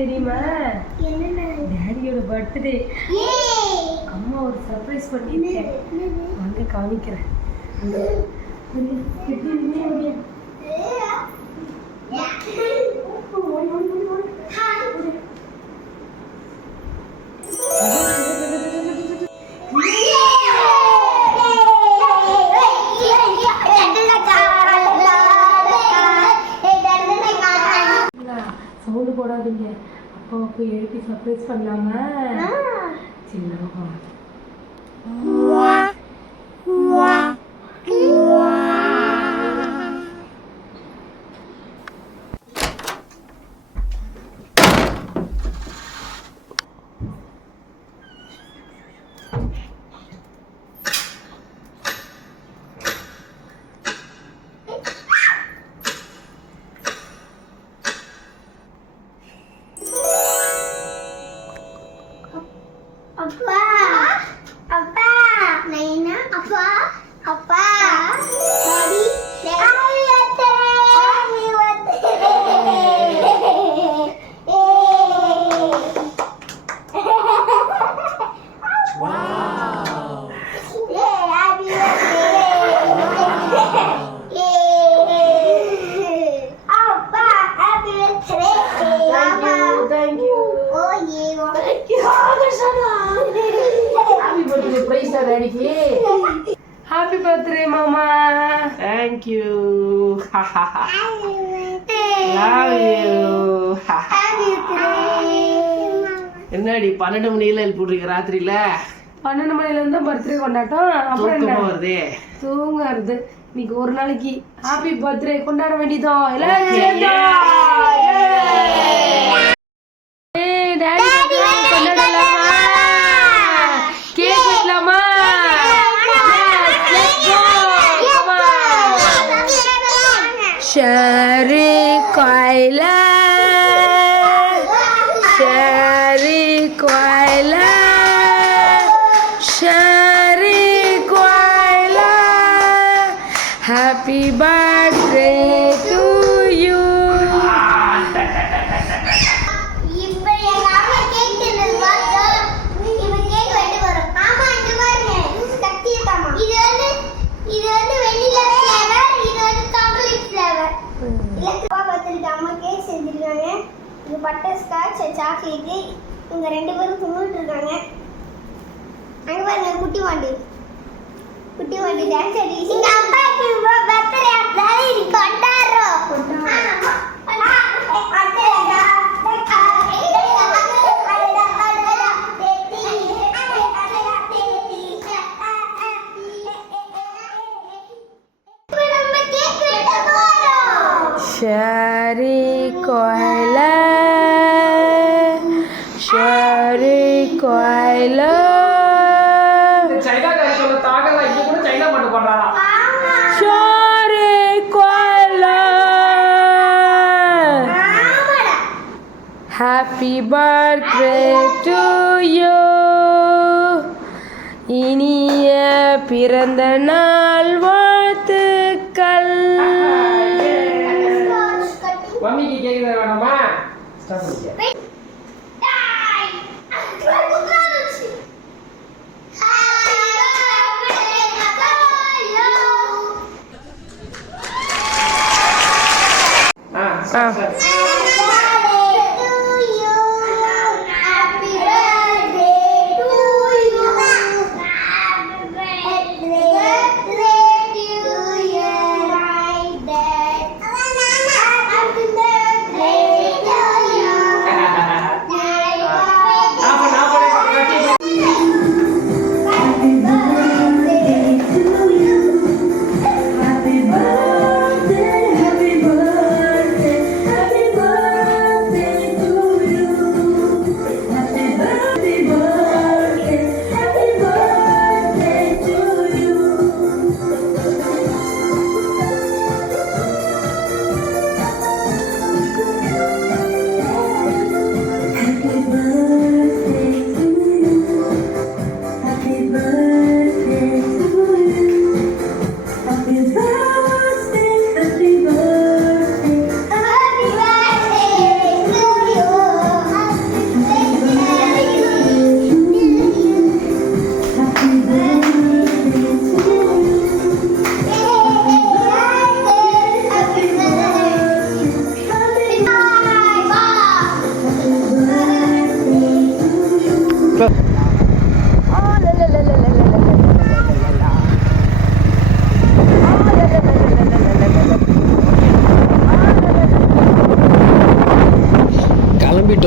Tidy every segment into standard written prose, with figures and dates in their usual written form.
தெரியுமா? டாடியோட பர்த்டே. அம்மா ஒரு சர்ப்ரைஸ் பண்ணிருக்கேன். வாங்க காமிக்கிறேன். சவுண்டு போடாதீங்க. அப்பாவுக்கு எழுப்பி சர்ப்ரைஸ் பண்ணலாமா? சின்னவா அப்பா அப்பா நைனா அப்பா அப்பா daddy Happy birthday, Mama. Thank you. Love you. என்னடி 12 மணில எழுப்பிடுறீங்க ராத்திரியில? 12 மணில இருந்து பர்த்டே கொண்டாட்டம். அப்புறம் என்ன வருது? தூங்குறது. இன்னைக்கு ஒரு நாளைக்கு ஹாப்பி பர்த்டே கொண்டாட வேண்டியதோ எல்லாரும் Shari Koila, Shari Koila, Shari Koila, happy birthday to you. Butterscotch chocolate இவங்க 2 பேரும் துண்ணுட்டு இருக்காங்க. அங்க பாருங்க குட்டி வாண்டி டான்ஸ் ஆடி எங்க அப்பாக்கு பர்த்டே அதனால இது கொண்டாடுறோம். Shari Koila, Shari Koila. China காரி சொல்ல தாகல இங்க கூட சைனா பாட்டு பாடுறாரா? Shari Koila. Happy birthday to you. இனிய பிறந்த நாள் வாழ்த்துக்கள். மம்மிக்கு கேக்குதா வேணாமா? ஸ்டார்ட் பண்ணியா? Happy birthday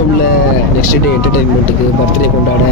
வந்துட்டோம்ல நெக்ஸ்ட் டே என்டர்டைன்மெண்ட்டுக்கு பர்த்டே கொண்டாட